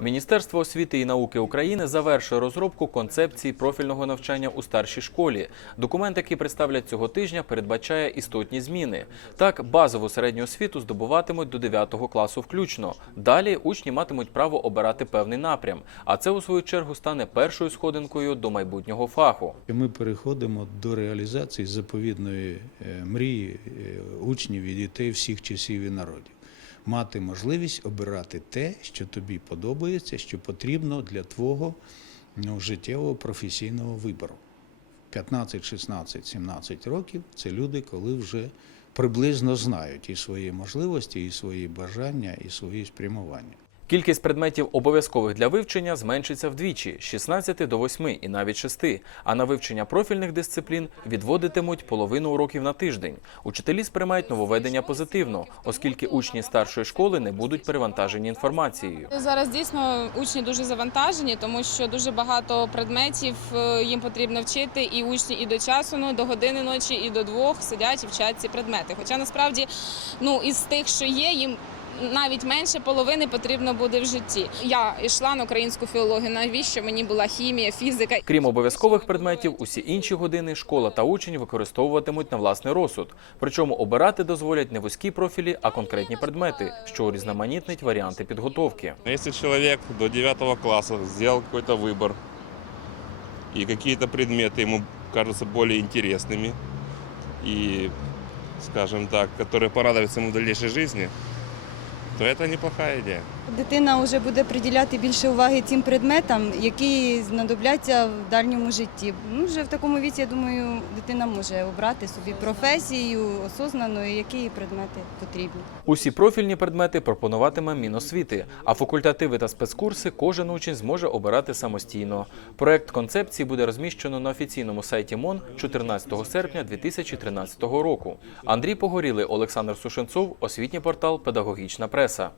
Міністерство освіти і науки України завершує розробку концепції профільного навчання у старшій школі. Документ, який представлять цього тижня, передбачає істотні зміни. Так, базову середню освіту здобуватимуть до 9 класу включно. Далі учні матимуть право обирати певний напрям, а це у свою чергу стане першою сходинкою до майбутнього фаху. Ми переходимо до реалізації заповідної е, мрії е, учнів і дітей всіх часів і народів. Мати можливість обирати те, що тобі подобається, що потрібно для твого ну, життєвого професійного вибору. 15, 16, 17 років це люди, коли вже приблизно знають і свої можливості, і свої бажання, і свої спрямування. Кількість предметів обов'язкових для вивчення зменшиться вдвічі з 16 до 8 і навіть 6, а на вивчення профільних дисциплін відводитимуть половину уроків на тиждень. Учителі сприймають нововведення позитивно, оскільки учні старшої школи не будуть перевантажені інформацією. Зараз дійсно учні дуже завантажені, тому що дуже багато предметів е, їм потрібно вчити, і учні і до часу, ну до години ночі, і до двох сидять і вчать ці предмети. Хоча насправді, ну із тих, що є, їм Навіть менше половини потрібно буде в житті. Я йшла на українську філологію. Навіщо мені була хімія, фізика? Крім обов'язкових предметів, усі інші години школа та учень використовуватимуть на власний розсуд. Причому обирати дозволять не вузькі профілі, а конкретні предмети, що урізноманітнить варіанти підготовки. Если человек до 9 класса сделал какой-то выбор, и какие-то предметы ему кажутся более интересными, и, скажем так, которые порадуются ему в дальнейшей жизни, то это неплохая идея. Дитина вже буде приділяти більше уваги тим предметам, які знадобляться в дальньому житті. Ну, вже в такому віці, я думаю, дитина може обрати собі професію осознану, і які їй предмети потрібні. Усі профільні предмети пропонуватиме Міносвіти, а факультативи та спецкурси кожен учень зможе обирати самостійно. Проект концепції буде розміщено на офіційному сайті МОН 14 серпня 2013 року. Андрій Погорілий, Олександр Сушенцов, освітній портал Педагогічна преса. começar.